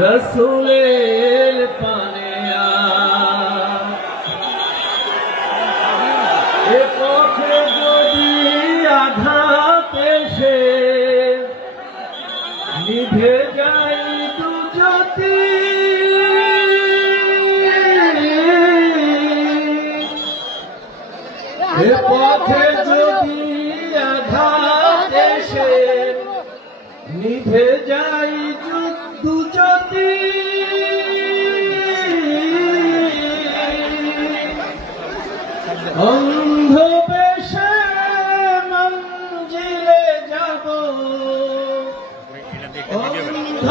রসুলের পানে পথে যদি আঘাত এসে, নিভে যাই দু জ্যোতি। এ পথে যদি আঘাত এসে, নিভে যাই অন্ধ পেশে মঞ্জিলে যাব। অন্ধ